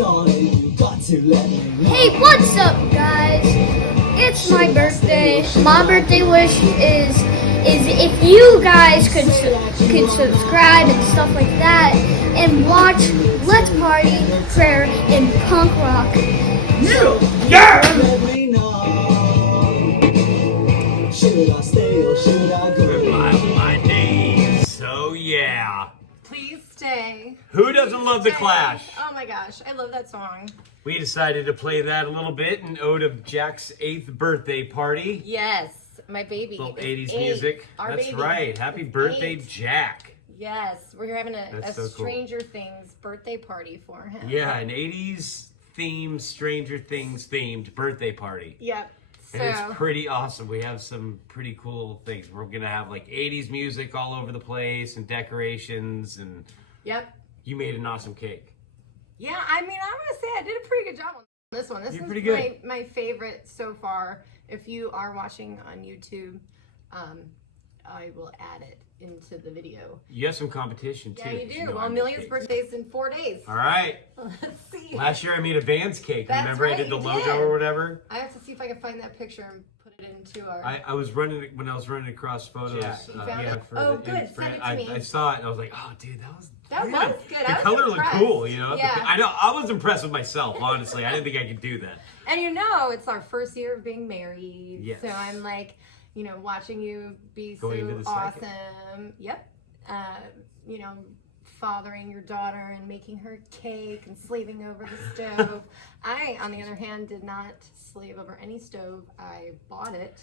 Hey, what's up, guys? It's my birthday. My birthday wish is if you guys could subscribe and stuff like that and watch Let's Party, Prayer, and Punk Rock. Yeah! Should I stay or should I go? My days. So yeah. Please stay. Who doesn't love The Clash? Oh my gosh, I love that song. We decided to play that a little bit in ode of Jack's 8th birthday party. Yes, my baby. Little is 80s 8. music. Our That's baby right. Happy is birthday, 8. Jack. Yes, we're having a That's so cool. Stranger Things birthday party for him. Yeah, an 80s themed, Stranger Things themed birthday party. Yep. And it's pretty awesome. We have some pretty cool things. We're going to have like 80s music all over the place and decorations. And Yep. you made an awesome cake. Yeah, I mean, I'm going to say I did a pretty good job on this one. This You're is pretty good. my favorite so far. If you are watching on YouTube, I will add it into the video. You have some competition too. Yeah, you do. know I Well, make Amelia's cakes. birthday's in 4 days. All right. Let's see. Last year I made a Vans cake. That's Remember I right, did the you logo did. or whatever? I have to see if I can find that picture and put it into our... I was running when I was running across photos. Yeah, you found it? for Oh, the, good. Send it to me. I saw it and I was like, oh, dude, that was That man, was good. The I was color looked impressed. cool, you know. Yeah. I know. I was impressed with myself, honestly. I didn't think I could do that. And you know, it's our first year of being married. Yes. So I'm like, you know, watching you be Going into so the second. awesome. Yep. You know, fathering your daughter and making her cake and slaving over the stove. I, on the other hand, did not slave over any stove. I bought it.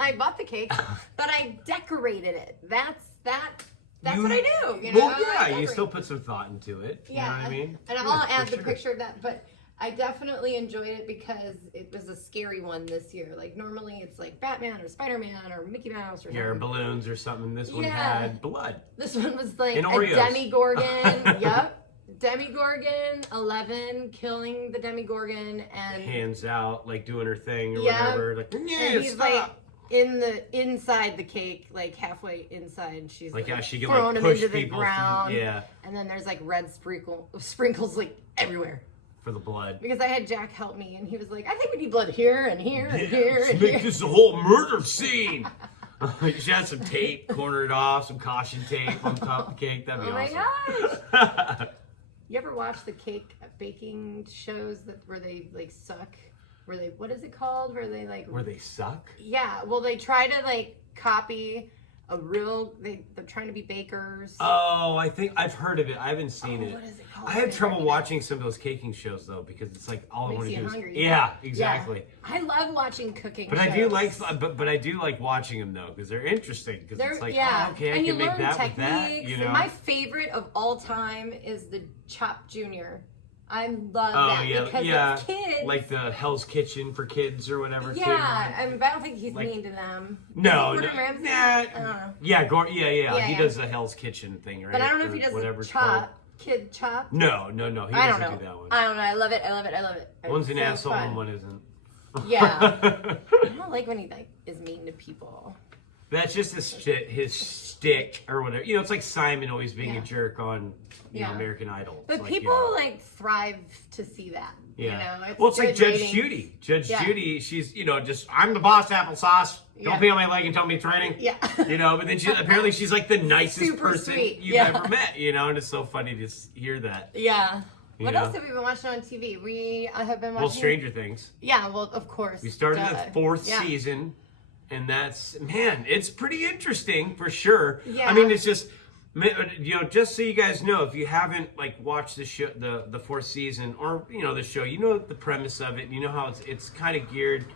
I bought the cake, but I decorated it. That's what I do. You know? Well, I yeah, you decorate. still put some thought into it. You know what I mean? And Yeah, I'll for add the sure. picture of that, but I definitely enjoyed it because it was a scary one this year. Like normally it's like Batman or Spider-Man or Mickey Mouse or Yeah, or something. balloons or something. This one Yeah. had blood. This one was like And a Oreos. Demigorgon. Yep. Demigorgon 11 killing the Demigorgon and Hands out, like doing her thing or Yeah. whatever. Like, yeah, and he's stop. like in the inside the cake, like halfway inside, and she's Like, yeah, she can throwing like him push into the people ground. through. Yeah, And then there's like red sprinkles like everywhere. for the blood. Because I had Jack help me, and he was like, I think we need blood here and here and here Let's and make here. this a whole murder scene. She had some tape cornered off, some caution tape on top of the cake. That'd be Oh my awesome. gosh. You ever watch the cake baking shows where they like suck? Where they, what is it called? Where they like... Where they suck? Yeah, well they try to like copy a real, they're trying to be bakers. Oh, I think I've heard of it. I haven't seen it. What is it called? I have trouble watching some of those caking shows though because it's like all I Makes want to you do hungry. is yeah, exactly. Yeah. I love watching cooking But shows. I do like, but I do like watching them though because they're interesting. Because it's like, yeah. oh, okay, I and can you make learn that techniques. with that. You know. And my favorite of all time is the Chop Junior. I love Oh that yeah, because yeah. as kids, Like the Hell's Kitchen for kids or whatever. yeah, too. I mean, but I don't think he's Like- mean to them. No, Is he no, Gordon Ramsay? nah. I don't know. Yeah, yeah. Yeah, He yeah. does the Hell's Kitchen thing, right? But I don't know if Or he does whatever the it's called. Kid Chop. No. He I don't doesn't know. do that one. I don't know. I love it. I love it. I love it. One's It's an so asshole fun. and one isn't. Yeah. I don't like when he like is mean to people. That's just his stick or whatever. You know, it's like Simon always being Yeah. a jerk on you know, Yeah. American Idol. But It's like, people you know, like thrive to see that. yeah. You know, Well, it's like good Judge ratings. Judy. Judge Yeah. Judy, she's you know just I'm the boss, applesauce. Don't Yeah. pee on my leg and tell me it's raining. Yeah. You know, but then apparently she's like the nicest Super person sweet. you've Yeah. ever met. You know, and it's so funny to hear that. Yeah. What know? else have we been watching on TV? We have been watching. Well, Stranger Things. Yeah, well, of course. We started Duh. the 4th Yeah. season, and that's man, it's pretty interesting for sure. Yeah. I mean, it's just you know, just so you guys know, if you haven't like watched the show, the 4th season, or you know the show, you know the premise of it. You know how it's kind of geared.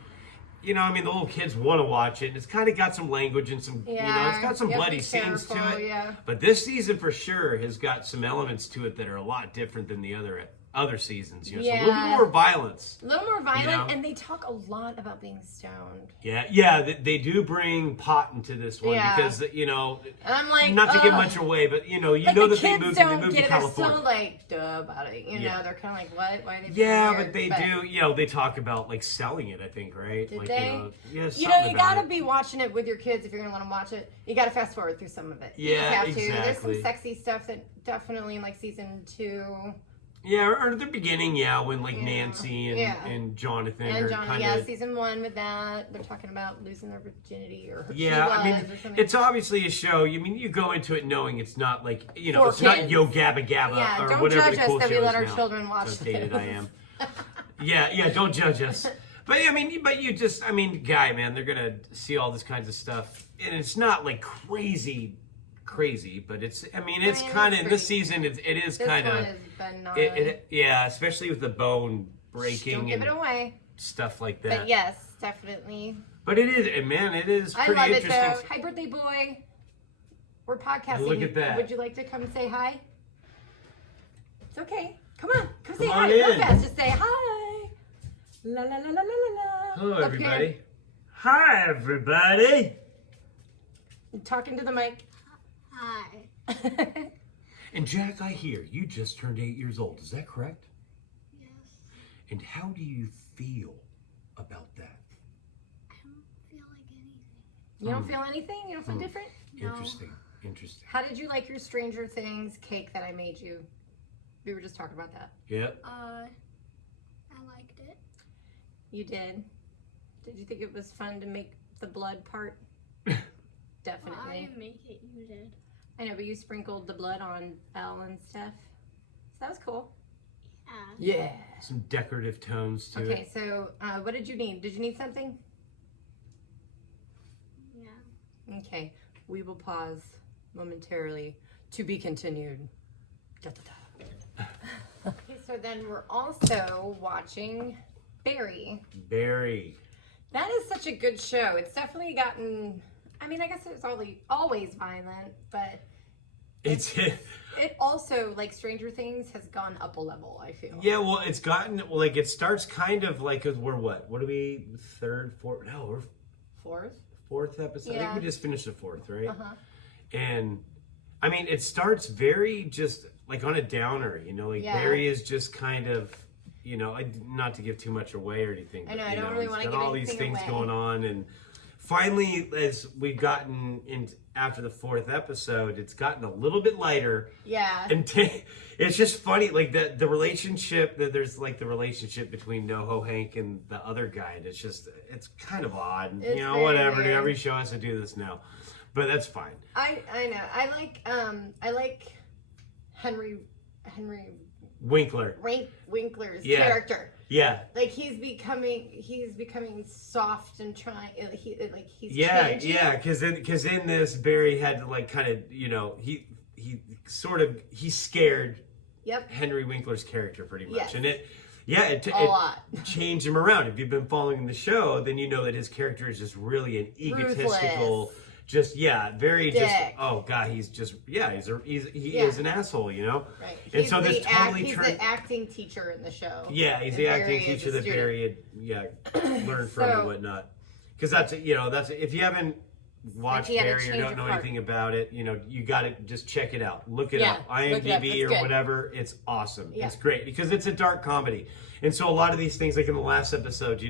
You know, I mean, the little kids want to watch it. It's kind of got some language and some, you know, it's got some you have to bloody be scenes to careful, it. yeah. But this season for sure has got some elements to it that are a lot different than the other seasons. You know, so a little bit Yeah. more violence. A little more violent, know? and they talk a lot about being stoned. Yeah, they do bring pot into this one Yeah. because you know, And I'm like, not to give ugh. much away, but you know, But know the that they kids moved don't to get it. California. They're so like duh about it. You know, Yeah. they're kind of like, what? Why are they? Yeah, weird? but they do. You know, they talk about like selling it. I think, right? Did like, they? You know, yeah, You something know, you about gotta it. be watching it with your kids if you're gonna let them watch it. You gotta fast forward through some of it. You Yeah, just have to. There's exactly. some sexy stuff that definitely in like season 2. Yeah, or the beginning, when like Nancy and Jonathan And are Johnny, kind yeah, of season 1 with that. They're talking about losing their virginity or she Yeah, I mean, was or something. it's obviously a show. You go into it knowing it's not like For it's not kids. Yo Gabba Gabba Yeah, or don't whatever judge the us cool that we show let is our now. children watch That's how dated I this. am. Yeah, don't judge us. But you just, guy, man, they're gonna see all this kinds of stuff, and it's not like crazy, but it's it's kind of in this season. It is This kind one of has been gnarly. yeah, especially with the bone Don't breaking give and it away. stuff like that. But yes, definitely. But it is, man, it is I pretty love it interesting. though. Hi, birthday boy. We're podcasting. Look at that. Would you like to come say hi? It's okay. Come on. Come say Come hi. on Real in. fast. Just say hi. La la la la la la la. Hello, Up everybody. here. Hi, everybody. Talking to the mic. Hi. And Jack, I hear you just turned 8 years old. Is that correct? Yes. And how do you feel about that? I don't feel like anything. You don't feel anything? You don't feel different? No. Interesting. How did you like your Stranger Things cake that I made you? We were just talking about that. Yep. I liked it. You did. Did you think it was fun to make the blood part? Definitely. Well, I didn't make it. You did. I know, but you sprinkled the blood on Elle and stuff. So that was cool. Yeah. Yeah. Some decorative tones to Okay, it. so what did you need? Did you need something? Yeah. Okay, we will pause momentarily to be continued. Da, da, da. Okay, so then we're also watching Barry. Very. That is such a good show. It's definitely gotten, I guess it's always violent, but It's it also, like Stranger Things, has gone up a level, I feel. yeah. Well, it's gotten like it starts kind of like cause we're what? What are we? Third, fourth? No, we're fourth episode. I Yeah. think we just finished the fourth, right? Uh-huh. And it starts very just like on a downer. Like Yeah. Barry is just kind of. Not to give too much away or anything. I know, but, I don't really he's wanna got give all these anything things away. going on, and finally, as we've gotten in after the fourth episode, it's gotten a little bit lighter. Yeah. And it's just funny, like the relationship that there's like the relationship between NoHo Hank and the other guy. And it's kind of odd. It's very Whatever. weird. Every show has to do this now, but that's fine. I know. I like Henry Winkler. Winkler's Yeah. character. Yeah. Like he's becoming soft and trying. He's Yeah, changing. yeah, because in this Barry had to like kind of he scared Yep. Henry Winkler's character pretty much, Yes. and it A lot. changed him around. If you've been following the show, then you know that his character is just really an egotistical, Ruthless. just very Dick. just oh god, he's just he Yeah. is an asshole, Right. And He's so this totally he's turned. the acting teacher in the show. Yeah, he's And the acting Barry is teacher the that student. Barry had learned from So- and whatnot. Because that's if you haven't watched he had to Barry or change don't know of heart. anything about it, you got to just check it out. Look it Yeah, up, look it up. IMDb It's or good. whatever. It's awesome. Yeah. It's great because it's a dark comedy, and so a lot of these things, like in the last episode,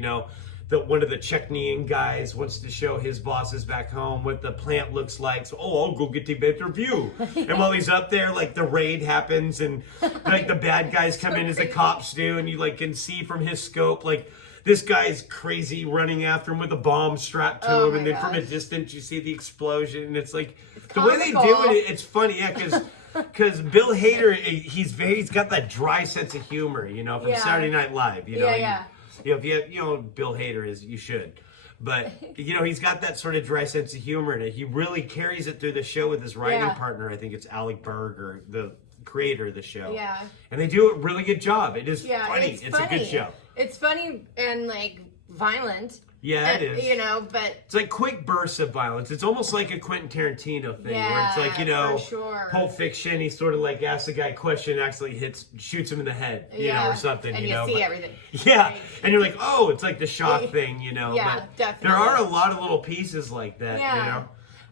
that one of the Czechnian guys wants to show his bosses back home what the plant looks like. So, I'll go get the better view. And while he's up there, like the raid happens and like the bad guys come in as the crazy. cops do, and you like can see from his scope like this guy's crazy running after him with a bomb strapped to Oh him, my and then from a gosh. distance you see the explosion, and it's like the way they do comical. it. It's funny, yeah, because Bill Hader, he's got that dry sense of humor, from Yeah. Saturday Night Live. Yeah. If you have, Bill Hader is, you should. But, he's got that sort of dry sense of humor in it. He really carries it through the show with his writing Yeah. partner. I think it's Alec Berg, or the creator of the show. Yeah. And they do a really good job. It is Yeah, funny. It's a good show. It's funny and like violent. Yeah, it is. But It's like quick bursts of violence. It's almost like a Quentin Tarantino thing, where it's like, for sure. Pulp Fiction. He sort of like asks the guy a question, actually shoots him in the head, or something. And you know, see but- everything. Yeah, Right. and you're like, oh, it's like the shock thing, Yeah, but definitely. there are a lot of little pieces like that, Yeah.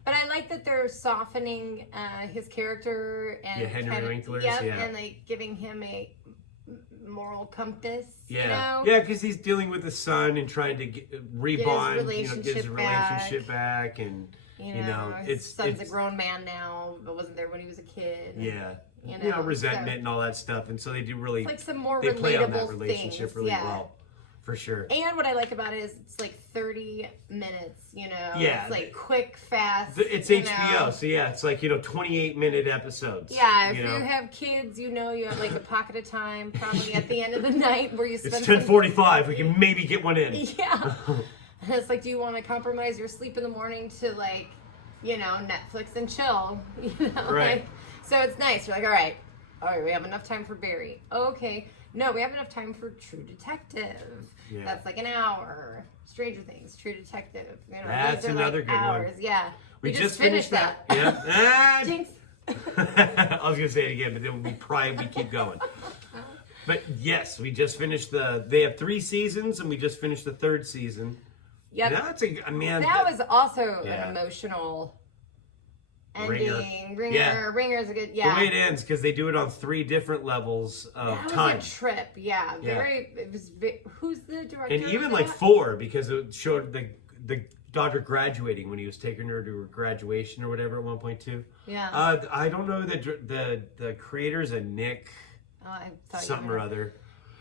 But I like that they're softening his character and Yeah, Henry kind of- Winkler's, yep, yeah. and like giving him a moral compass. Yeah, You know? yeah, because he's dealing with his son and trying to rebond, get his relationship relationship back, and You know, his it's son's a grown man now, but wasn't there when he was a kid. yeah, resentment and all that stuff. And so they do really, It's like some more they play on that relatable relationship things, really yeah. well, for sure. And what I like about it is it's like 30 minutes, Yeah. It's like quick, fast. It's HBO, so yeah, it's like 28-minute episodes. Yeah, if you have kids, you have like a pocket of time, probably at the end of the night where you spend. It's 10:45. We can maybe get one in. Yeah. And it's like, do you want to compromise your sleep in the morning to like, Netflix and chill? Right. So it's nice. You're like, all right, we have enough time for Barry. Okay. No, we have enough time for True Detective. Yeah. That's like an hour. Stranger Things, True Detective. That's those are another like good hours. one. Yeah. We just finished that. Yeah. Jinx. I was gonna say it again, but then we keep going. But yes, we just finished they have 3 seasons, and we just finished the 3rd season. Yep. That was also an emotional ending. Ringer's a good, The way it ends, because they do it on 3 different levels of time. That was a trip, yeah. Who's the director? And even of like that? 4, because it showed the daughter graduating when he was taking her to her graduation or whatever at 1.2. Yeah. I don't know the creators of Nick. I thought Something or other.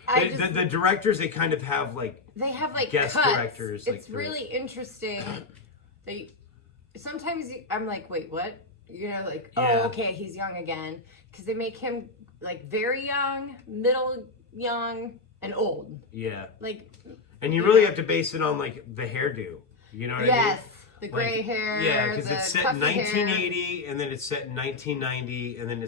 I The directors, they kind of have like guest cuts. Directors. It's really interesting. Sometimes I'm like, wait, what? Oh, okay, he's young again, because they make him like very young, middle young, and old. Yeah. Like. And you really have to base it on like the hairdo. You know what I mean? Yes. The gray hair. Yeah, because it's set in 1980, and then it's set in 1990, and then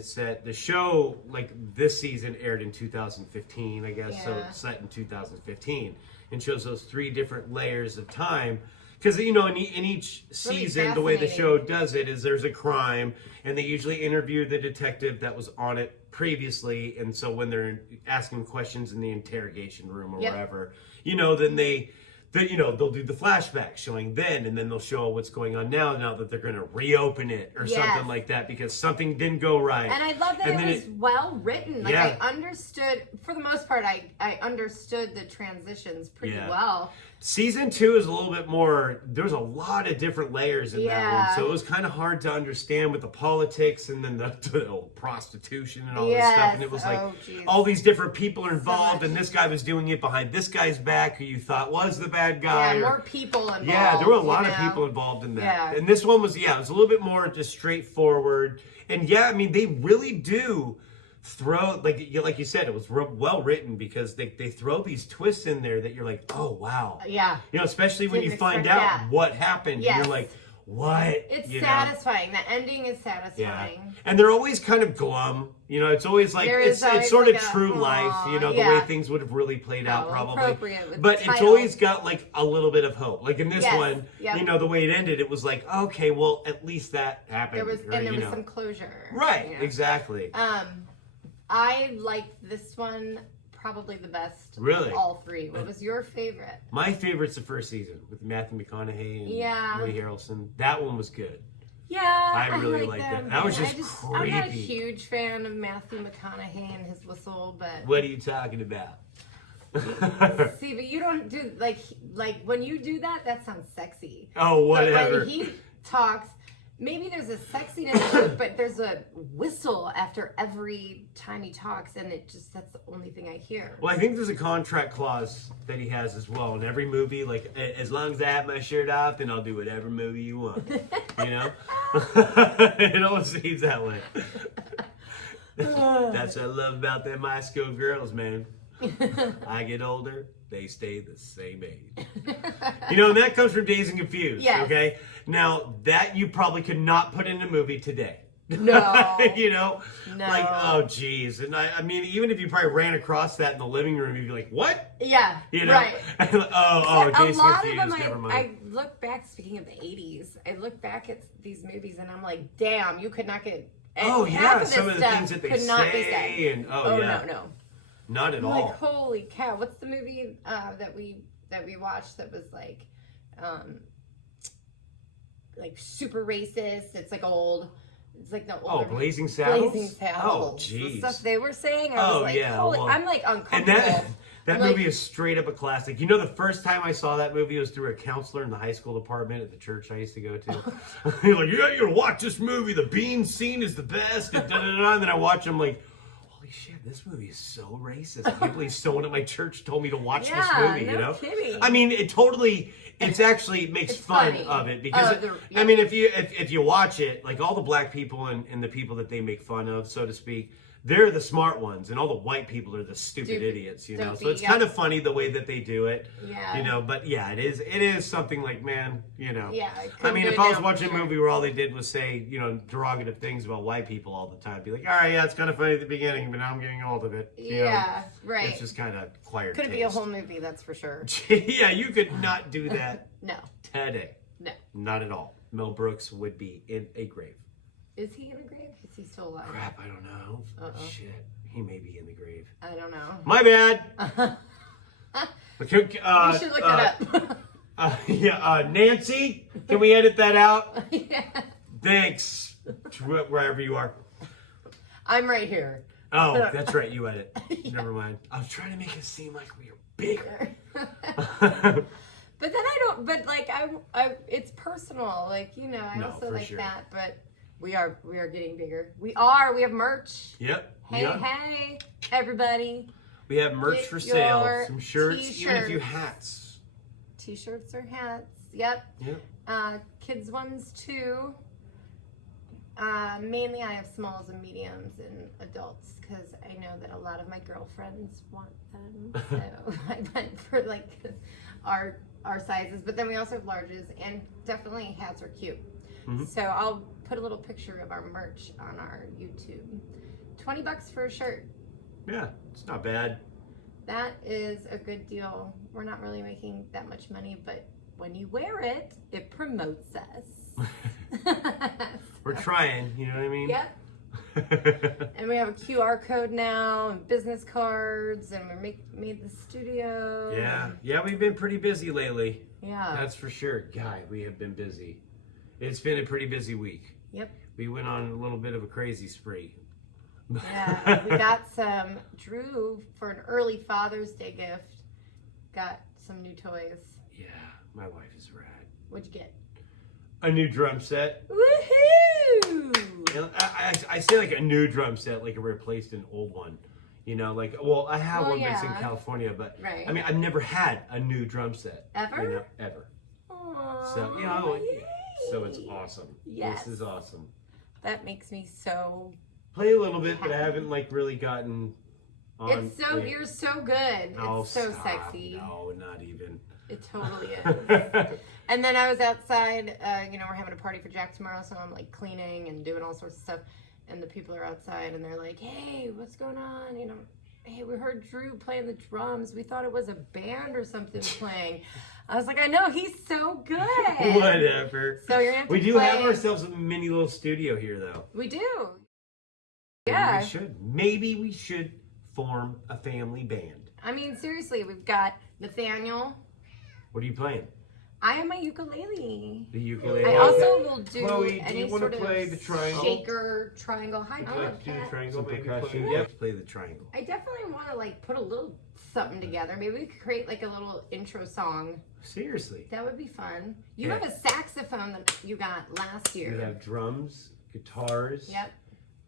the show, like this season aired in 2015, I guess, so it's set in 2015, and shows those 3 different layers of time. Because, in each season, the way the show does it is there's a crime, and they usually interview the detective that was on it previously, and so when they're asking questions in the interrogation room or wherever, then they'll do the flashback showing then, and then they'll show what's going on now that they're going to reopen it or something like that because something didn't go right. And I love that it was well written. Like I understood, for the most part, I understood the transitions pretty well. Season 2 is a little bit more, there's a lot of different layers in that one. So it was kind of hard to understand with the politics and then the old prostitution and all this stuff. And it was like, all these different people are involved, and this guy was doing it behind this guy's back who you thought was the bad guy. Yeah, more people involved. Yeah, there were a lot of people involved in that. Yeah. And this one was, it was a little bit more just straightforward. And they really do throw, like you said, it was well written because they throw these twists in there that you're like, oh wow, especially when you find out what happened. Yes. And you're like, what? It's satisfying. The ending is sasatisfying. And they're always kind of glum. It's always like it's sort of true life. The way things would have really played out probably. But it's always got like a little bit of hope. Like in this one, the way it ended, it was like, okay, well at least that happened. There was some closure. Right. Exactly. I liked this one probably the best. Really? Of all 3. What was your favorite? My favorite's the 1st season with Matthew McConaughey and Woody Harrelson. That one was good. Yeah, I really liked that. That was just creepy. I'm not a huge fan of Matthew McConaughey and his whistle, but what are you talking about? See, but you don't do like when you do that sounds sexy. Oh, whatever. But when he talks, maybe there's a sexiness to it, but there's a whistle after every time he talks, and that's the only thing I hear. Well, I think there's a contract clause that he has as well in every movie. Like, as long as I have my shirt off, then I'll do whatever movie you want. It always seems that way. That's what I love about them high school girls, man. I get older, they stay the same age. And that comes from Dazed and Confused. Yes. Okay? Now, that you probably could not put in a movie today. No. No. Like, oh, geez. And I mean, even if you probably ran across that in the living room, you'd be like, what? Yeah. Right. Dazed and Confused, never mind. I look back, speaking of the 80s, I look back at these movies and I'm like, damn, you could not get. Some of the things that they say. And, no. Not at all. Like, holy cow! What's the movie that we watched that was like super racist? It's like old. It's like the older. Oh, Blazing Saddles. Blazing Saddles. Oh, jeez. The stuff they were saying. I was like, holy! I'm like uncomfortable. And That Like- movie is straight up a classic. You know, the first time I saw that movie was through a counselor in the high school department at the church I used to go to. You're like, yeah, you gotta watch this movie. The bean scene is the best. And, and then I watch them like, holy shit, this movie is so racist. I can't believe someone at my church told me to watch this movie. No You know, kidding. I mean, it's actually makes It's fun funny. of it because I mean, if you watch it, like all the black people and the people that they make fun of, so to speak. They're the smart ones, and all the white people are the stupid idiots, you know. So it's kind of funny the way that they do it, you know. But yeah, it is something like, man, you know. Yeah. I mean, if I was watching a movie where all they did was say, you know, derogative things about white people all the time, I'd be like, all right, yeah, it's kind of funny at the beginning, but now I'm getting old of it. You know? Right. It's just kind of acquired Could taste. be a whole movie, that's for sure. Yeah, you could not do that No. today. No. Not at all. Mel Brooks would be in a grave. Is he in a grave? Is he still alive? Crap, I don't know. Shit. He may be in the grave. I don't know. My bad. We should look it up. Nancy, can we edit that out? Yeah. Thanks. Wherever you are. I'm right here. Oh, that's right. You edit. Never mind. I was trying to make it seem like we were bigger. But then I don't. But like I it's personal. Like you know, I No, also for like sure. that. But we are getting bigger. We have merch. Yep. Hey, yep. hey, everybody! We have merch Get for sale. your Some shirts, even a few t-shirts. hats. T-shirts or hats. Yep. Yep. Kids ones too. Mainly I have smalls and mediums and adults because I know that a lot of my girlfriends want them. So I went for like our sizes, but then we also have larges and definitely hats are cute. Mhm. So I'll put a little picture of our merch on our YouTube. $20 for a shirt. Yeah, it's not bad. That is a good deal. We're not really making that much money, but when you wear it, it promotes us. We're trying, you know what I mean? Yep. And we have a QR code now and business cards, and we made the studio. Yeah, we've been pretty busy lately. Yeah. That's for sure. Guy, we have been busy. It's been a pretty busy week. Yep. We went on a little bit of a crazy spree. Yeah. We got some, Drew, for an early Father's Day gift, got some new toys. Yeah, my wife is rad. What'd you get? A new drum set. Woohoo! And I say like a new drum set, like it replaced an old one. You know, like, well, I have Well, one that's in yeah. California, but Right. I mean, I've never had a new drum set. Ever? You know, ever. Aww, So, you know, yay. so it's awesome. Yes. This is awesome. That makes me so. Play a little bit, but I haven't like really gotten on. It's so you're so good. Oh, It's so stop. sexy. No, not even. It totally is. And then I was outside. You know, we're having a party for Jack tomorrow, so I'm like cleaning and doing all sorts of stuff. And the people are outside, and they're like, "Hey, what's going on? You know, hey, we heard Drew playing the drums. We thought it was a band or something playing." I was like, "I know, he's so good." Whatever. So you're gonna have to We do play. have ourselves a mini little studio here, though. We do. Maybe Yeah. we should. Maybe we should form a family band. I mean, seriously, we've got Nathaniel. What are you playing? I am a ukulele. The ukulele. I also will do Chloe, do any you want sort to play of the triangle? shaker, triangle. Hi, Would you like to do the triangle? Some Maybe percussion. play, yep, play the triangle. I definitely want to like put a little something together. Maybe we could create like a little intro song. Seriously. That would be fun. You Yeah. have a saxophone that you got last year. We have drums, guitars. Yep.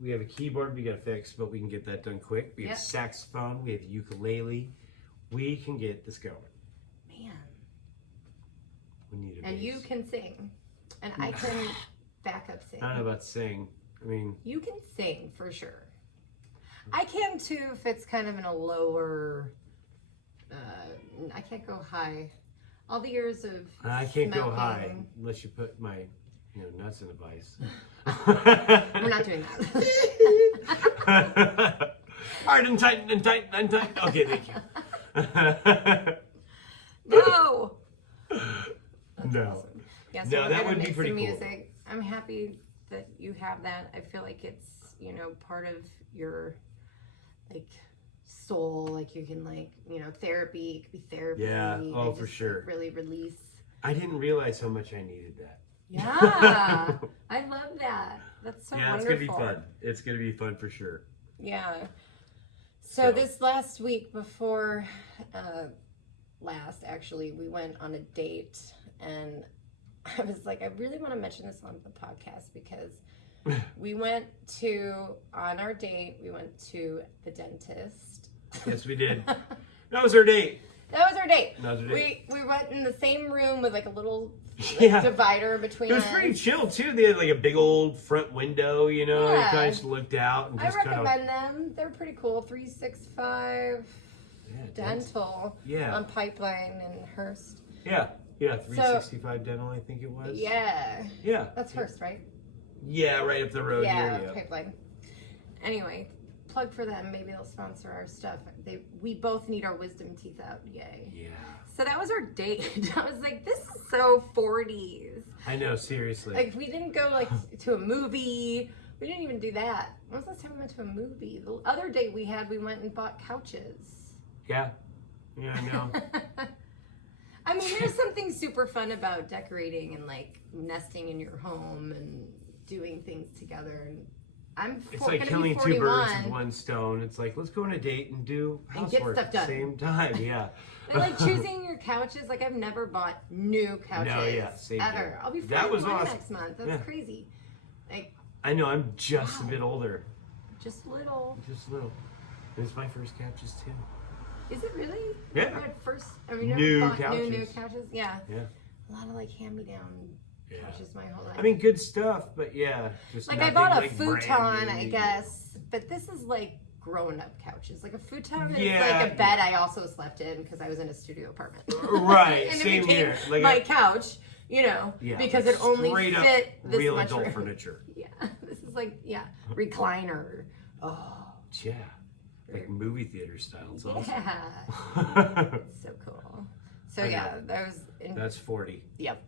We have a keyboard we got to fix, but we can get that done quick. We have Yep. saxophone. We have ukulele. We can get this going. Man. We need a And bass. you can sing. And I can back up sing. I don't know about sing. I mean, You can sing for sure. I can too if it's kind of in a lower. I can't go high. All the years of I can't go smoking- high unless you put my nuts in a vice. We're not doing that. Hard and tight and tight and tight. Okay, thank you. No. No. Yeah, No, we're that gonna would be make pretty some cool. music. I'm happy that you have that. I feel like it's, part of your like soul. Like you can therapy. It could be therapy. Yeah. to Oh, for just, sure. really release. I didn't realize how much I needed that. Yeah. I love that. That's so Yeah, wonderful. it's gonna be fun. It's gonna be fun for sure. Yeah. So this last week before last, actually, we went on a date, and I was like, I really want to mention this on the podcast because on our date, we went to the dentist. Yes, we did. That was our date. That was our date. We went in the same room with like a little divider between us. It was pretty chill too. They had like a big old front window, you know. Yeah. You kind of just looked out and just recommend them. They're pretty cool. 365 Dental on Pipeline in Hearst. Yeah, 365 Dental, I think it was. Yeah. That's Hearst, right? Yeah, right up the road here. Yeah, Pipeline. Anyway, plug for them. Maybe they'll sponsor our stuff. We both need our wisdom teeth out. Yay. Yeah. So that was our date. I was like, this is so 40s. I know, seriously. Like, we didn't go like to a movie. We didn't even do that. When was the last time we went to a movie? The other date we went and bought couches. Yeah, I know. I mean, there's something super fun about decorating and like nesting in your home and doing things together. And it's like killing two birds with one stone. It's like, let's go on a date and do housework at the same time. Yeah. And like choosing your couches. Like, I've never bought new couches same ever. here. I'll be 41 that was awesome. next month. That's crazy. Like, I know. I'm just a bit older. Just little. It's my first couches too. Is it really? Yeah. New couches. Yeah. A lot of like hand-me-down couches my whole life. I mean, good stuff, but just like I bought a futon, I guess, but this is like grown-up couches. Like a futon is like a bed I also slept in because I was in a studio apartment. Right. And Same here. Like my couch, because it only fit this real much adult room. furniture. Yeah. This is like recliner. Oh. Yeah. Like movie theater style. It's awesome. Yeah. It's so cool. So that's 40. Yep.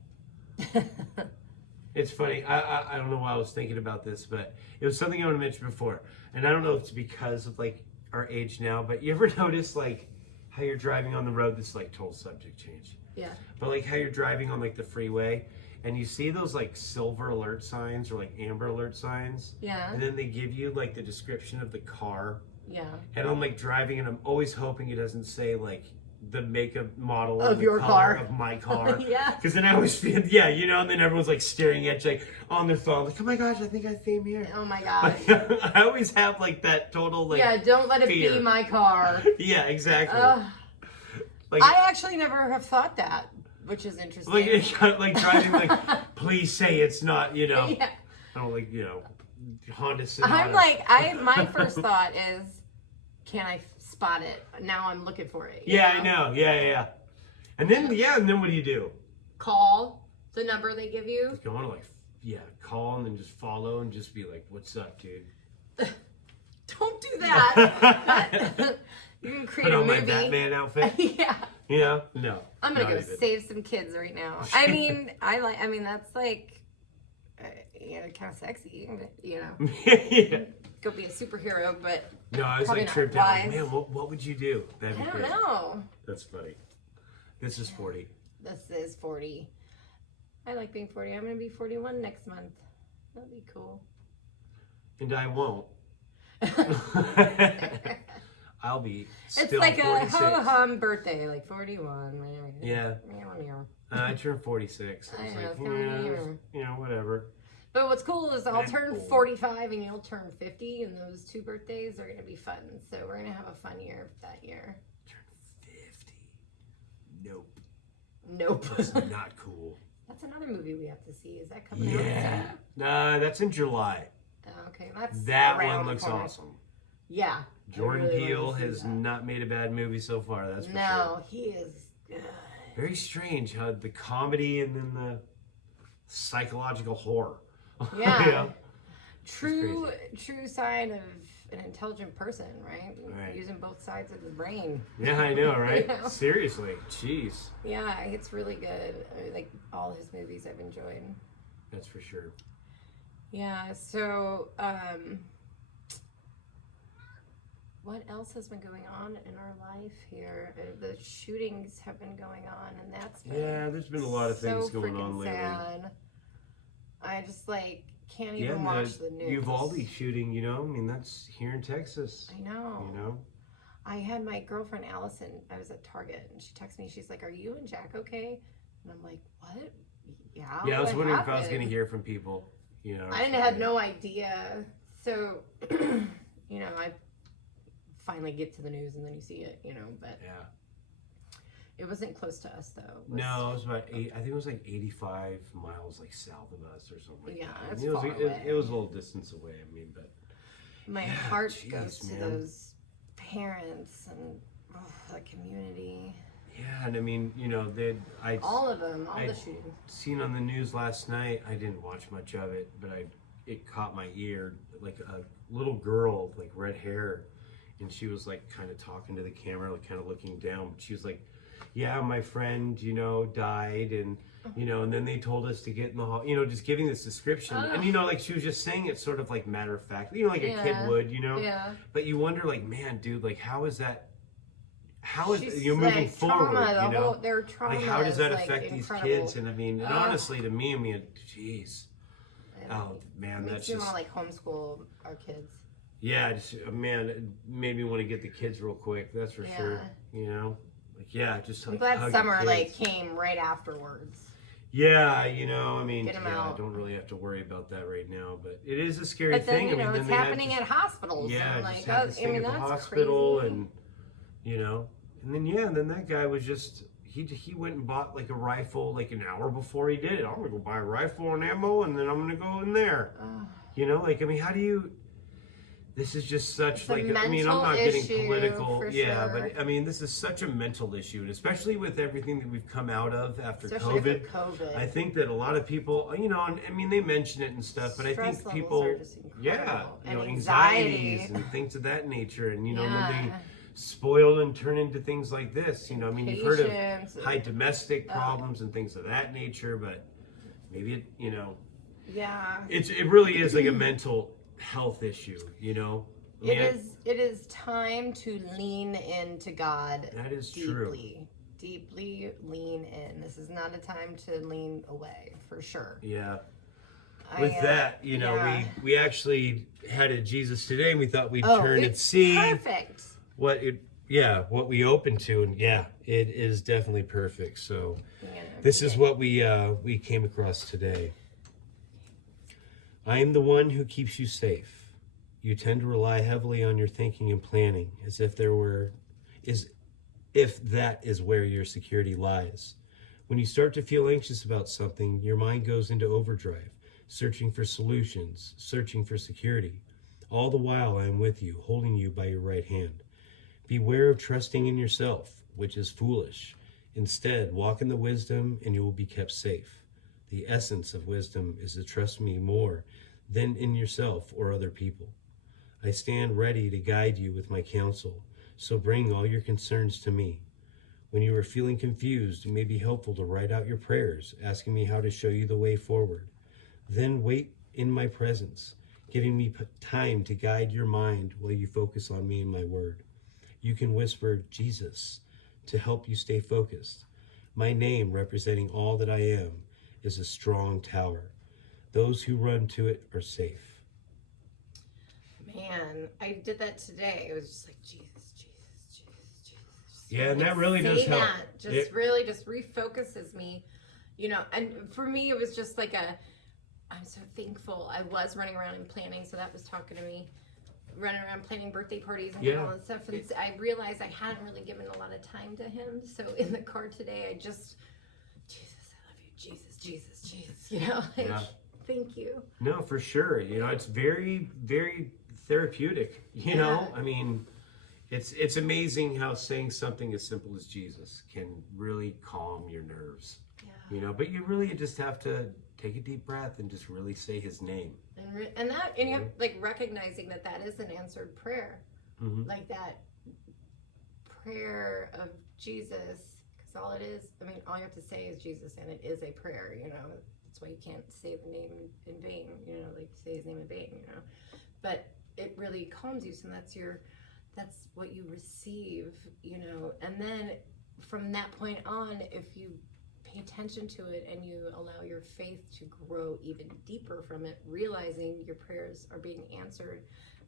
It's funny. I don't know why I was thinking about this, but it was something I want to mention before. And I don't know if it's because of like our age now, but you ever notice like how you're driving on the road? This is like total subject change. Yeah. But like how you're driving on like the freeway and you see those like silver alert signs or like amber alert signs. Yeah. And then they give you like the description of the car. Yeah. And I'm like driving and I'm always hoping it doesn't say like the makeup model of your car of my car. Yeah. Because then I always feel and then everyone's like staring at you like on their phone like, oh my gosh, I think I came here. Oh my gosh. I always have like that total like don't let it fear. be my car. Yeah, exactly. Like, I actually never have thought that, which is interesting. Like driving like, please say it's not, Yeah. I don't like, Honda Sonata. I'm like, my first thought is, can I spot it? Now I'm looking for it. Yeah, I know. Yeah. And then what do you do? Call the number they give you. Just go on call and then just follow and just be like, what's up, dude? Don't do that. You can create a movie. My Batman outfit. Yeah. No. I'm gonna go save some kids right now. I mean, that's like, kind of sexy, Yeah. Go be a superhero, but no, I was like tripped out. Like, man, what would you do? That'd be I don't crazy. know. That's funny. This is 40. This is 40. I like being 40. I'm gonna be 41 next month. That'd be cool. And I won't. I'll be still It's like 46. a ho-hum birthday, like 41. Yeah. I turned 46. I know, it's like, whatever. But what's cool is I'll turn 45 and you'll turn 50, and those two birthdays are going to be fun. So we're going to have a fun year that year. Turn 50. Nope. Nope. That's not cool. That's another movie we have to see. Is that coming out soon? Nah, that's in July. Okay, that one looks awesome. Yeah. Jordan Peele has not made a bad movie so far. That's for sure. No, he is good. Very strange how the comedy and then the psychological horror. Yeah. True sign of an intelligent person, right? Using both sides of the brain. Yeah, I know, right? Seriously. Jeez. Yeah, it's really good. Like all his movies I've enjoyed. That's for sure. Yeah, so what else has been going on in our life here? The shootings have been going on, and that's been there's been a lot of things going on lately. Sad. I just can't even watch the news. Uvalde shooting, I mean, that's here in Texas. I know. I had my girlfriend Allison, I was at Target, and she texted me, she's like, are you and Jack okay? And I'm like, what? Yeah, Yeah, I was what wondering if I was happened? going to hear from people, you know. I had no idea. So, you know, I finally get to the news and then you see it, you know, but Yeah. it wasn't close to us though. No, it was about I think it was like 85 miles like south of us or something like Yeah, that. it's It was, far it was a little distance away, I mean, but my yeah, heart jeez, goes to man. those parents and the community. Yeah, and I mean, you know, All of them, all I the shootings. seen on the news last night. I didn't watch much of it, but it caught my ear. Like a little girl, like red hair, and she was like kind of talking to the camera, like kind of looking down. She was like, "Yeah, my friend, you know, died, and you know, and then they told us to get in the hall, you know, just giving this description, and you know, like she was just saying it sort of like matter of fact, you know, like a kid would, you know. Yeah. But you wonder, like, man, dude, like, how is that? How is She's you're moving like, forward? trauma, You know, their trauma. like how does that is, like, affect these incredible. kids? And I mean, and honestly, to me, I mean, jeez, And oh man, it that's makes me just want to like homeschool our kids. yeah, just man, it made me want to get the kids real quick. That's for sure. You know, like yeah, just I'm like glad hug summer your like kids. came right afterwards. Yeah, you know, I mean, Get 'em yeah, I out. don't really have to worry about that right now, but it is a scary But then thing. you know I mean, it's then they had happening just- at hospitals. Yeah, and, just like had this thing at the that's hospital, crazy. and you know, and then yeah, and then that guy was just he went and bought like a rifle like an hour before he did it. I'm gonna go buy a rifle and ammo, and then I'm gonna go in there. You know, like I mean, how do you? This is just such It's a like I mean, I'm not mental getting issue, political, for yeah, sure. but I mean, this is such a mental issue, and especially with everything that we've come out of after Especially COVID. with COVID. I think that a lot of people, you know, and I mean, they mention it and stuff, but Stress I think levels people, are just incredible. yeah, you And know, anxiety. anxieties and things of that nature, and you know, Yeah. and then they spoil and turn into things like this. You know, I mean, you've heard Patience. of high domestic problems and things of that nature, but maybe it, you know, Yeah. it really is like a mental health issue. You know, I mean, It is time to lean into God. That is true. Deeply lean in. This is not a time to lean away, for sure. Yeah. With that, you know, we actually had a Jesus Today, and we thought we'd turn and it's see perfect. what we open to, and yeah, it is definitely perfect. So this is what we came across today. I am the one who keeps you safe. You tend to rely heavily on your thinking and planning, as if that is where your security lies. When you start to feel anxious about something, your mind goes into overdrive, searching for solutions, searching for security. All the while I am with you, holding you by your right hand. Beware of trusting in yourself, which is foolish. Instead, walk in the wisdom and you will be kept safe. The essence of wisdom is to trust me more than in yourself or other people. I stand ready to guide you with my counsel, so bring all your concerns to me. When you are feeling confused, it may be helpful to write out your prayers, asking me how to show you the way forward. Then wait in my presence, giving me time to guide your mind while you focus on me and my word. You can whisper Jesus to help you stay focused. My name, representing all that I am, is a strong tower. Those who run to it are safe. Man, I did that today. It was just like Jesus, Jesus, Jesus, Jesus. Yeah, and that really does Say help. that just really just refocuses me, you know. And for me, it was just like I'm so thankful. I was running around and planning, so that was talking to me. Running around planning birthday parties and all that stuff, and I realized I hadn't really given a lot of time to him. So in the car today, I just, Jesus, I love you, Jesus, Jesus, Jesus. You know, like, thank you. No, for sure. You know, it's very, very therapeutic. You know, I mean, it's amazing how saying something as simple as Jesus can really calm your nerves. You know, but you really just have to take a deep breath and just really say his name. And you have like recognizing that is an answered prayer, like that prayer of Jesus, because all it is, I mean, all you have to say is Jesus, and it is a prayer. You know, that's why you can't say the name in vain. You know, like say his name in vain. You know, but it really calms you, so that's what you receive. You know, and then from that point on, if you pay attention to it and you allow your faith to grow even deeper from it, realizing your prayers are being answered,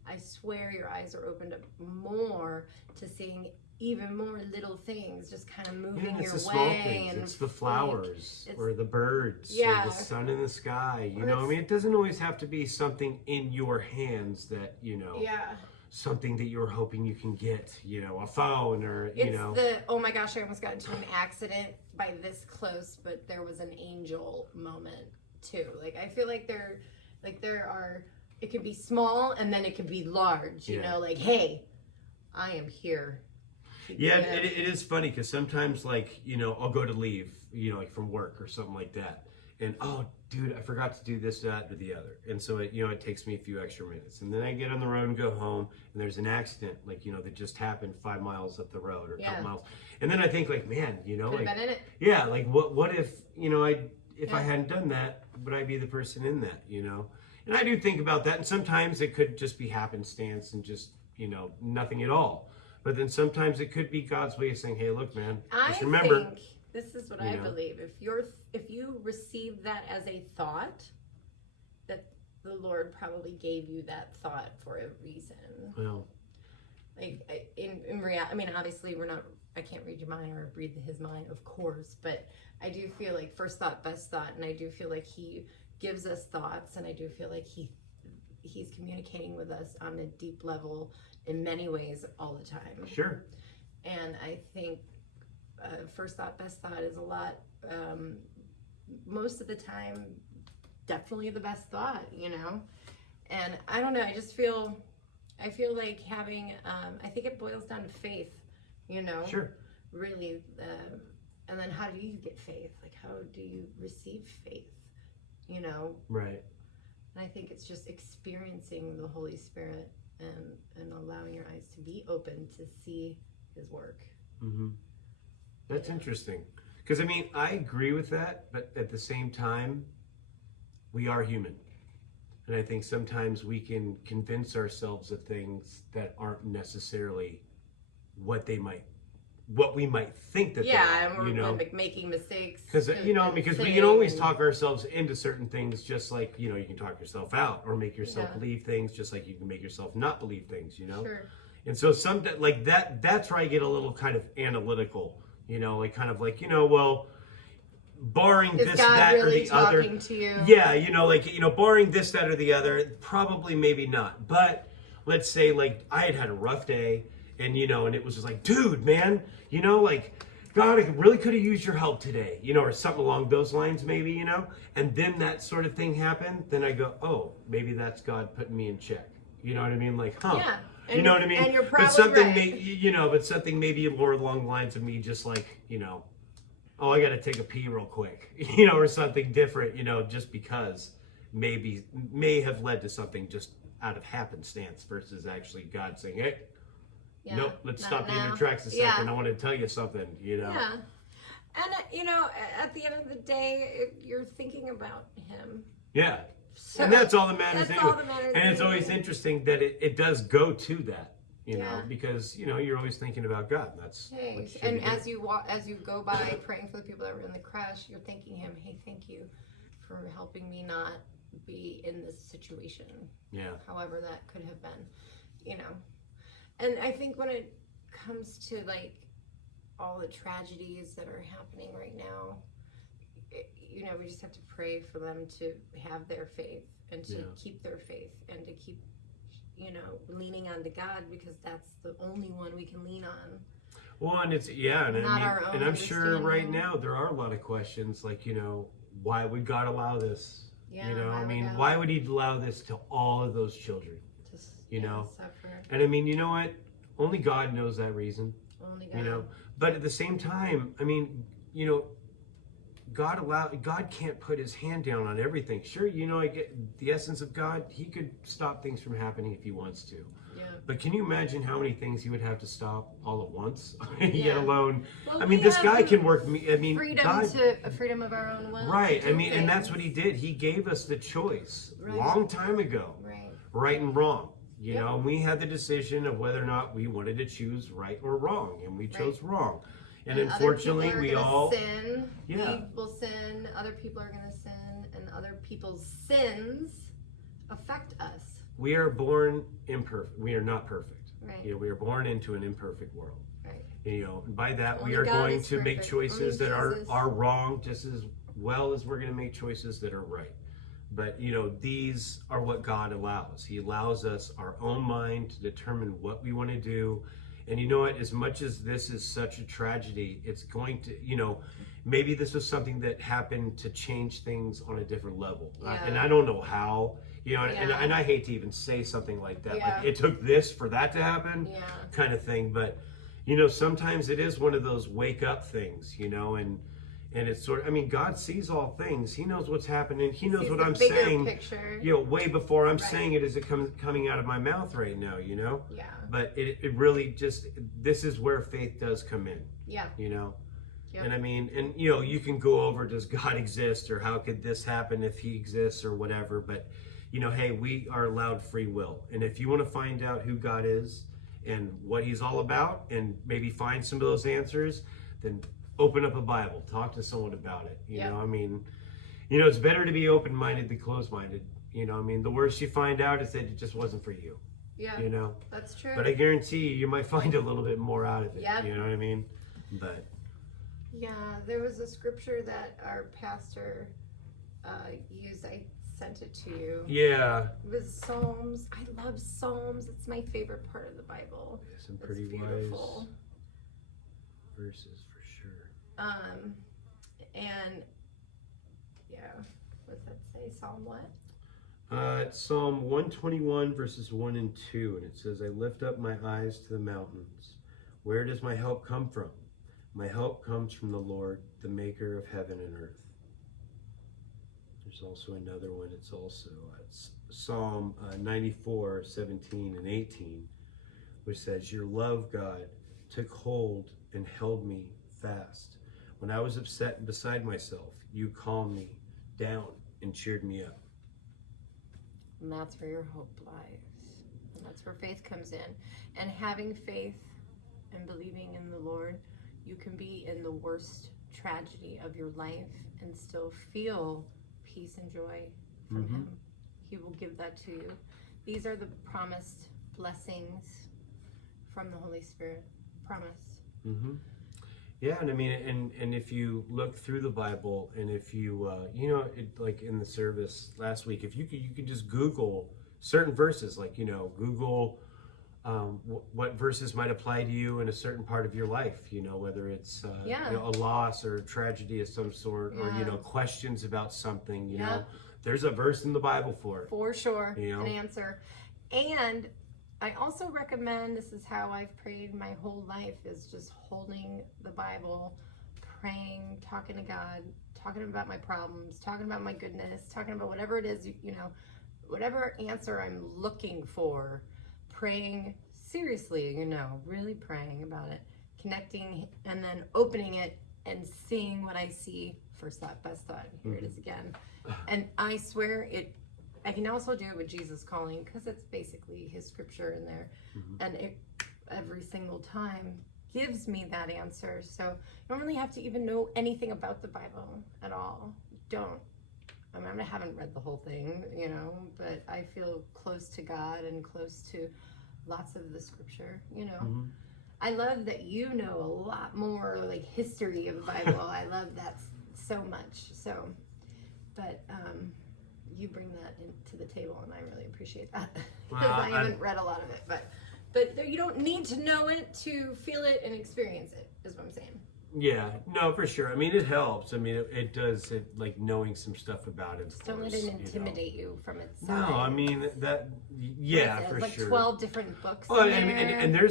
I swear your eyes are opened up more to seeing even more little things just kind of moving it's your the small way. things. And It's the like, flowers or the birds Yeah. or the sun in the sky. You Or know, I it's- mean, it doesn't always have to be something in your hands that, you know, yeah. something that you're hoping you can get, you know, a phone or, you It's know. oh my gosh, I almost got into an accident by this close, but there was an angel moment too. Like, I feel like there are, it can be small and then it can be large, you Yeah. know, like, hey, I am here. Yeah, it is funny because sometimes, like, you know, I'll go to leave, you know, like from work or something like that. And, oh, dude, I forgot to do this, that, or the other. And so, it, you know, it takes me a few extra minutes. And then I get on the road and go home, and there's an accident, like, you know, that just happened 5 miles up the road or a couple miles. And then I think, like, man, you know, Could like, have been in it. yeah, like, what if, you know, if I Yeah. hadn't done that, would I be the person in that, you know? And I do think about that. And sometimes it could just be happenstance and just, you know, nothing at all. But then sometimes it could be God's way of saying, "Hey, look, man, just remember." think this is what you I know. believe. If you receive that as a thought, that the Lord probably gave you that thought for a reason. Well, Like, in reality, I mean, obviously I can't read your mind or read his mind, of course, but I do feel like first thought, best thought, and I do feel like he gives us thoughts, and I do feel like he's communicating with us on a deep level in many ways all the time. sure. And I think first thought, best thought is a lot, most of the time, definitely the best thought, you know? And I don't know, I feel like having, I think it boils down to faith, you know? Sure. Really, and then how do you get faith? Like, how do you receive faith, you know? Right. And I think it's just experiencing the Holy Spirit and allowing your eyes to be open to see his work. Mm-hmm. That's interesting. Because, I mean, I agree with that, but at the same time, we are human. And I think sometimes we can convince ourselves of things that aren't necessarily what we might think that Yeah, they are, and we're you know? like making mistakes. Because, you know, because we can always talk ourselves into certain things, just like, you know, you can talk yourself out or make yourself Yeah. believe things, just like you can make yourself not believe things, you know? Sure. And so like that's where I get a little kind of analytical, you know, like kind of like, you know, well, barring Is this, God that, really or the other. talking to you? Yeah, you know, like, you know, barring this, that, or the other, probably maybe not. But let's say like I had a rough day and, you know, and it was just like, dude, man, you know, like, God, I really could have used your help today, you know, or something along those lines, maybe, you know, and then that sort of thing happened. Then I go, oh, maybe that's God putting me in check. You know what I mean? Like, huh? Yeah. You know what I mean? And you're but probably something, right. you know, but something maybe more along the lines of me just like, you know, oh, I got to take a pee real quick, you know, or something different, you know, just because may have led to something just out of happenstance versus actually God saying, hey, Yeah, nope, let's not stop you in now. your tracks a second. Yeah. I want to tell you something, you know. Yeah. And, you know, at the end of the day, you're thinking about him. Yeah. So And that's all that matters that's anyway. all that matters And it's always anyway. interesting that it does go to that, you know, Yeah. because, you know, you're always thinking about God. That's Hey, what you should and be doing. as you go by praying for the people that were in the crash, you're thanking him, hey, thank you for helping me not be in this situation. Yeah. However that could have been, you know. And I think when it comes to like all the tragedies that are happening right now, you know, we just have to pray for them to have their faith and to Yeah. keep their faith and to keep, you know, leaning on to God, because that's the only one we can lean on. Well, and it's, yeah, and Not I our mean, own and I'm sure right understanding. now there are a lot of questions like, you know, why would God allow this? Yeah, You know, why I would mean, God- why would he allow this to all of those children? Just, You know. suffer. And I mean, you know what? Only God knows that reason, Only God. you know. But at the same time, I mean, you know, God can't put his hand down on everything. Sure, you know, I get the essence of God. He could stop things from happening if he wants to. Yeah. But can you imagine how many things he would have to stop all at once? Yeah. Yet alone. Well, I mean, we this have guy the can work. I mean, freedom God. freedom of our own will. Right. to I do mean, and that's things. what he did. He gave us the choice Right. long time ago, Right. right and wrong. You Yep. know, and we had the decision of whether or not we wanted to choose right or wrong, and we chose wrong. And other unfortunately, people are we gonna all. sin. Yeah. We will sin. Other people are going to sin, and other people's sins affect us. we are born imperfect. We are not perfect. Right. You know, we are born into an imperfect world. Right. You know, and by that Only we are God going is to make perfect. choices Only that Jesus. are wrong, just as well as we're going to make choices that are right. But you know, these are what God allows. He allows us our own mind to determine what we want to do. And you know what? As much as this is such a tragedy, it's going to, you know, maybe this was something that happened to change things on a different level. Yeah. And I don't know how, you know, Yeah. and I hate to even say something like that. Yeah. Like it took this for that to happen, Yeah. kind of thing. But, you know, sometimes it is one of those wake up things, you know, and it's sort of, I mean, God sees all things. He knows what's happening. He knows Sees what the I'm bigger saying, picture. you know, way before I'm Right. saying it as it coming out of my mouth right now, you know? Yeah. But it really just, this is where faith does come in, Yeah. you know? Yep. And I mean, and you know, you can go over, does God exist, or how could this happen if he exists, or whatever. But, you know, hey, we are allowed free will. And if you want to find out who God is and what he's all about, and maybe find some of those answers, then open up a Bible, talk to someone about it. You Yep. know, I mean, you know, it's better to be open-minded than closed-minded. You know, I mean, the worst you find out is that it just wasn't for you. Yeah. You know, That's true. but I guarantee you might find a little bit more out of it. Yep. You know what I mean? But Yeah, there was a scripture that our pastor used. I sent it to you. yeah, It was Psalms. I love Psalms. It's my favorite part of the Bible. some It's pretty beautiful. wise verses for sure. And yeah, what's that say? Psalm what? It's Psalm 121 verses 1 and 2, and it says, I lift up my eyes to the mountains. Where does my help come from? My help comes from the Lord, the maker of heaven and earth. There's also another one. It's Psalm 94, 17 and 18, which says, your love, God, took hold and held me fast. When I was upset and beside myself, you calmed me down and cheered me up. And that's where your hope lies. And that's where faith comes in. And having faith and believing in the Lord, you can be in the worst tragedy of your life and still feel peace and joy from Mhm. Him. He will give that to you. These are the promised blessings from the Holy Spirit. Promise. Mm-hmm. Yeah, and I mean, and if you look through the Bible, and if you, you know, like in the service last week, if you could just Google certain verses, like, you know, Google what verses might apply to you in a certain part of your life, you know, whether it's Yeah. you know, a loss or a tragedy of some sort, or, you Yeah. know, questions about something, you Yeah. know, there's a verse in the Bible for it. For sure, You know? an answer. And I also recommend, this is how I've prayed my whole life, is just holding the Bible, praying, talking to God, talking about my problems, talking about my goodness, talking about whatever it is, you know, whatever answer I'm looking for, praying seriously, you know, really praying about it, connecting, and then opening it and seeing what I see. First thought, best thought. Here it is again. And I swear I can also do it with Jesus Calling, because it's basically his scripture in there. And it every single time gives me that answer. So you don't really have to even know anything about the Bible at all. Don't. I mean, I haven't read the whole thing, you know, but I feel close to God and close to lots of the scripture, you know. Mm-hmm. I love that you know a lot more, like, history of the Bible. I love that so much. So, but you bring that into the table, and I really appreciate that. Because Well, I haven't read a lot of it, but you don't need to know it to feel it and experience it, is what I'm saying. Yeah, no, for sure. I mean, it helps. I mean, it does, like, knowing some stuff about it. Just don't let it intimidate you from its No, side. I mean, that, yeah, It's for like sure. 12 different books. Oh, in and there.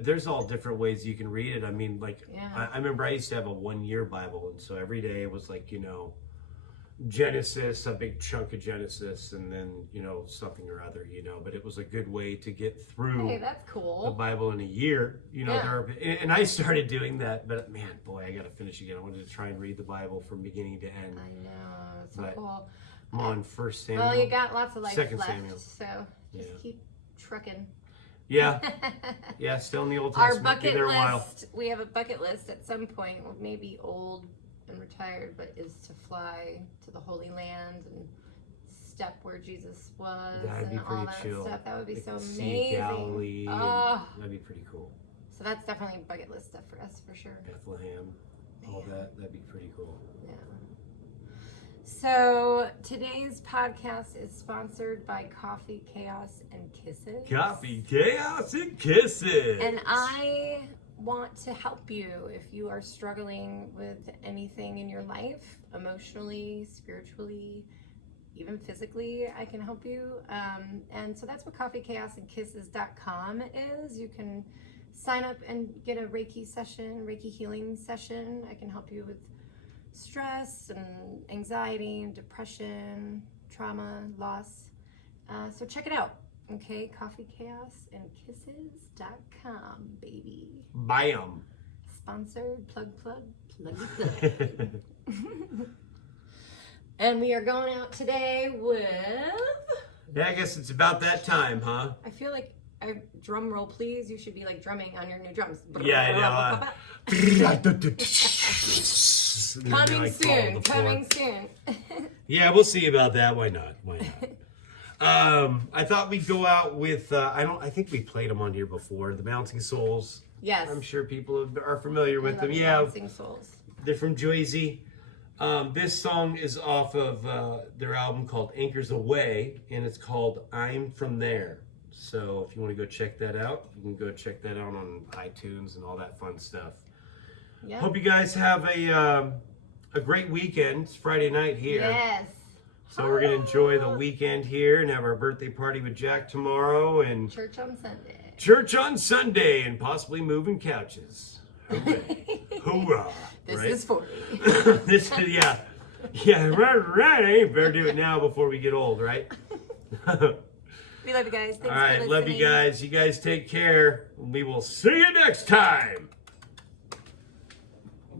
there's all different ways you can read it. I mean, like, Yeah. I remember I used to have a 1-year Bible, and so every day it was like, you know, Genesis, a big chunk of Genesis, and then, you know, something or other, you know. But it was a good way to get through Hey, that's the cool. Bible in a year, you know. Yeah. And I started doing that, but man, boy, I got to finish again. I wanted to try and read the Bible from beginning to end. I know, it's so But- cool. I'm on 1 Samuel. Well, you got lots of life Second left, Samuel. so just Yeah. keep trucking. Yeah, yeah, still in the Old Our Testament. Be bucket there a while. list, we have a bucket list at some point, maybe old and retired, but is to fly to the Holy Land and step where Jesus was That'd be and all pretty that chill. stuff. That would be Like so the Sea of amazing. Galilee. Oh. That'd be pretty cool. So that's definitely bucket list stuff for us, for sure. Bethlehem, all that'd be pretty cool. Yeah. So today's podcast is sponsored by Coffee, Chaos, and Kisses. Coffee, chaos, and kisses. And I want to help you if you are struggling with anything in your life, emotionally, spiritually, even physically. I can help you. And so that's what coffeechaosandkisses.com is. You can sign up and get a Reiki session, Reiki healing session. I can help you with stress and anxiety and depression, trauma, loss. So check it out. Okay, coffeechaosandkisses.com, baby. Bam. Sponsored, plug. And we are going out today with... Yeah, I guess it's about that time, huh? I feel like, drum roll please, you should be like drumming on your new drums. Yeah, I know. Coming soon. Yeah, we'll see about that. Why not? I thought we'd go out with I think we played them on here before, the Bouncing Souls. Yes. I'm sure people are familiar with them. Yeah. Bouncing Souls. They're from Jersey. This song is off of their album called Anchors Away, and it's called I'm From There. So if you want to go check that out, you can go check that out on iTunes and all that fun stuff. Yeah. Hope you guys have a great weekend. It's Friday night here. Yes. So we're going to enjoy the weekend here and have our birthday party with Jack tomorrow and church on Sunday. Church on Sunday and possibly moving couches. Hooray. Hoorah. This right? is 40. This is, yeah. Yeah, right. Better do it now before we get old, right? We love you guys. Thanks All right, for love listening. you guys. You guys take care. We will see you next time.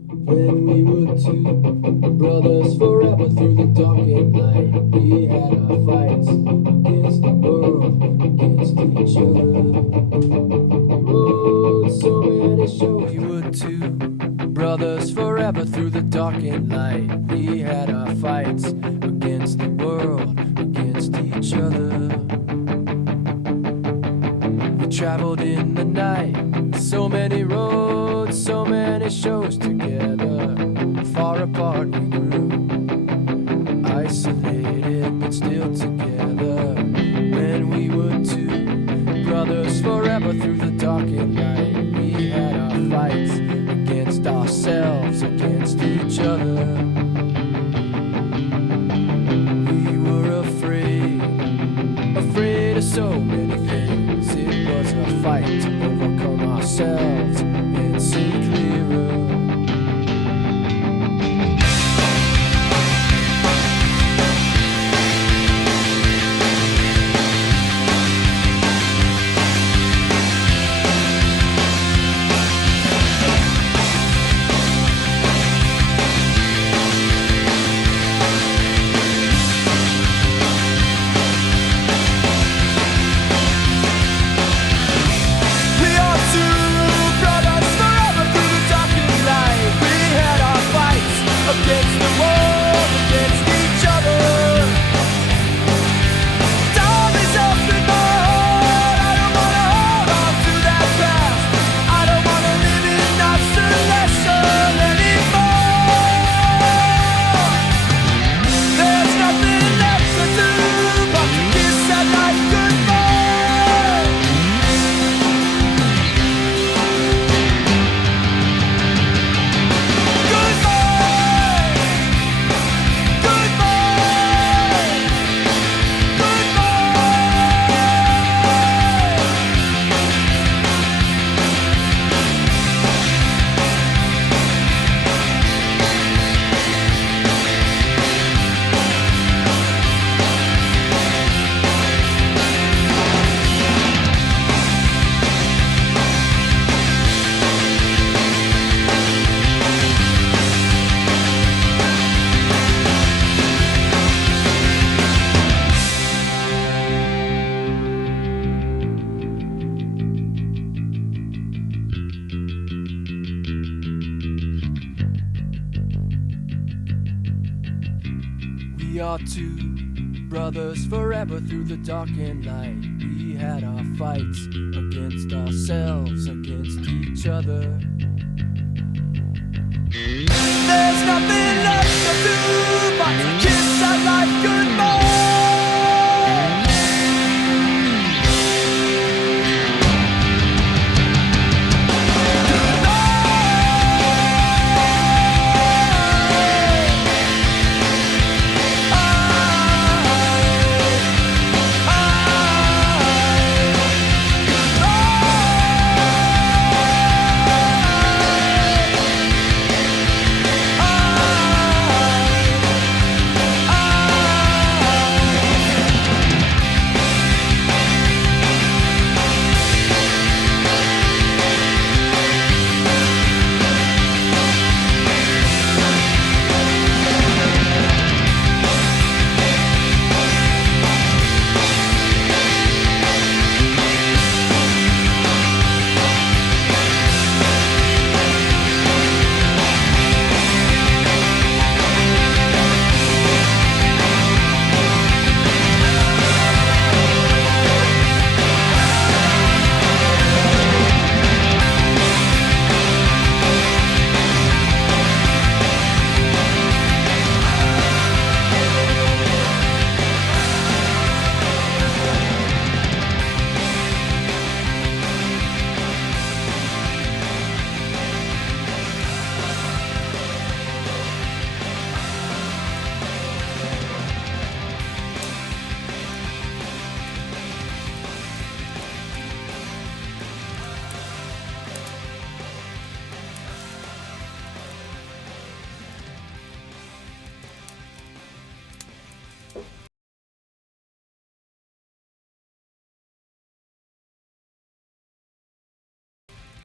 When we were two brothers forever through the dark and light, we had our fights against the world, against each other. We rode so many shows. We were two brothers forever through the dark and light. We had our fights against the world, against each other. We traveled in the night, so many roads, so many shows together. Far apart we grew, isolated but still together. When we were two brothers forever through the dark and night, we had our fights against ourselves, against each other. We were afraid of so many things. It was a fight to overcome ourselves and see clearer. We are two brothers forever through the dark and light. We had our fights against ourselves, against each other.